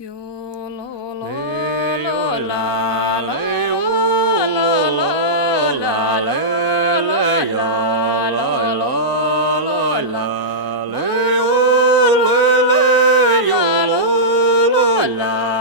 Yo lo lo Le lo yo la la la le yo lo lo la la la le la le la yo lo la lo la lo la la la lo le lo yo lo le la le la yo lo lo la la la